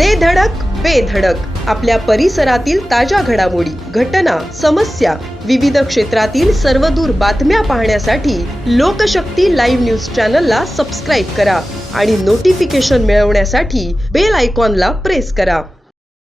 दे धडक बेधडक आपल्या परिसरातील ताज्या घडामोडी घटना समस्या विविध क्षेत्रातील सर्वदूर बातम्या पाहण्यासाठी लोकशक्ती लाईव्ह न्यूज चॅनलला सबस्क्राईब करा आणि नोटिफिकेशन मिळवण्यासाठी बेल आयकॉनला प्रेस करा.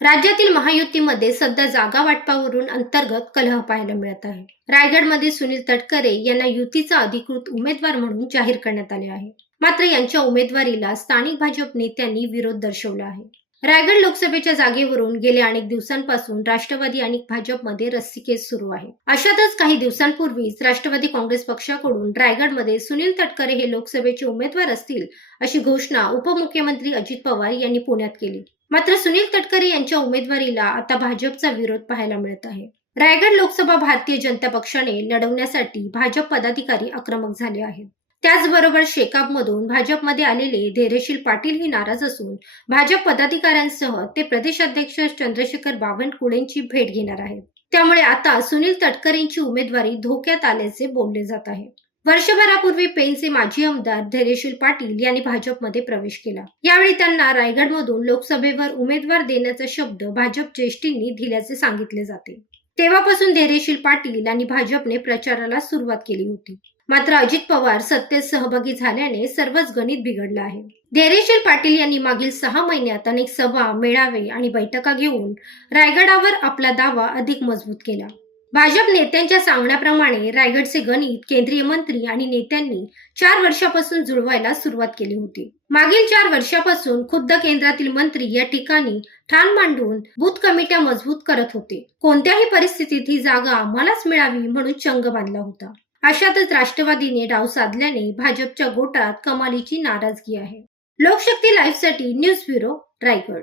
राज्यातील महायुतीमध्ये सध्या जागा वाटपावरून अंतर्गत कलह पाहायला मिळत आहे. रायगडमध्ये सुनील तटकरे यांना युतीचा अधिकृत उमेदवार म्हणून जाहीर करण्यात आले आहे. मात्र यांच्या उमेदवारीला स्थानिक भाजप नेत्यांनी विरोध दर्शवला आहे. रायगड लोकसभेच्या जागेवरून गेल्या अनेक दिवसांपासून राष्ट्रवादी आणि भाजपमध्ये रस्सीखेच सुरू आहे. अशातच काही दिवसांपूर्वीच राष्ट्रवादी काँग्रेस पक्षाकडून रायगडमध्ये सुनील तटकरे हे लोकसभेचे उमेदवार असतील अशी घोषणा उपमुख्यमंत्री अजित पवार यांनी पुण्यात केली. मात्र सुनील तटकरे यांच्या उमेदवारीला आता भाजपचा विरोध पाहायला मिळत आहे. रायगड लोकसभा भारतीय जनता पक्षाने लढवण्यासाठी भाजप पदाधिकारी आक्रमक झाले आहेत. त्याचबरोबर शेकापमधून भाजपमध्ये आलेले धैर्यशील पाटील ही नाराज असून भाजप पदाधिकाऱ्यांसह ते प्रदेशाध्यक्ष चंद्रशेखर बावनकुळेंची भेट घेणार आहेत. त्यामुळे आता सुनील तटकरेंची उमेदवारी धोक्यात आल्याचे बोलले जात आहे. वर्षभरापूर्वी पेनचे माजी आमदार धैर्यशील पाटील यांनी भाजपमध्ये प्रवेश केला. यावेळी त्यांना रायगडमधून लोकसभेवर उमेदवार देण्याचा शब्द भाजप ज्येष्ठींनी दिल्याचे सांगितले जाते. तेव्हापासून धैर्यशील पाटील आणि भाजपने प्रचाराला सुरुवात केली होती. मात्र अजित पवार सत्तेत सहभागी झाल्याने सर्वच गणित बिघडलं आहे. धैर्यशील पाटील यांनी मागील सहा महिन्यात अनेक सभा मेळावे आणि बैठका घेऊन रायगडावर आपला दावा अधिक मजबूत केला. भाजप नेत्यांच्या सांगण्याप्रमाणे रायगडचे गणित केंद्रीय मंत्री आणि नेत्यांनी चार वर्षापासून जुळवायला सुरुवात केली होती. मागील चार वर्षापासून खुद्द केंद्रातील मंत्री या ठिकाणी ठाण मांडून बूथ कमिट्या मजबूत करत होते. कोणत्याही परिस्थितीत ही जागा मलाच मिळावी म्हणून चंग बांधला होता. अशातच राष्ट्रवादीने डाव साधल्याने भाजपच्या गोटात कमालीची नाराजगी आहे. लोकशक्ती लाईव्हसाठी न्यूज ब्युरो रायगड.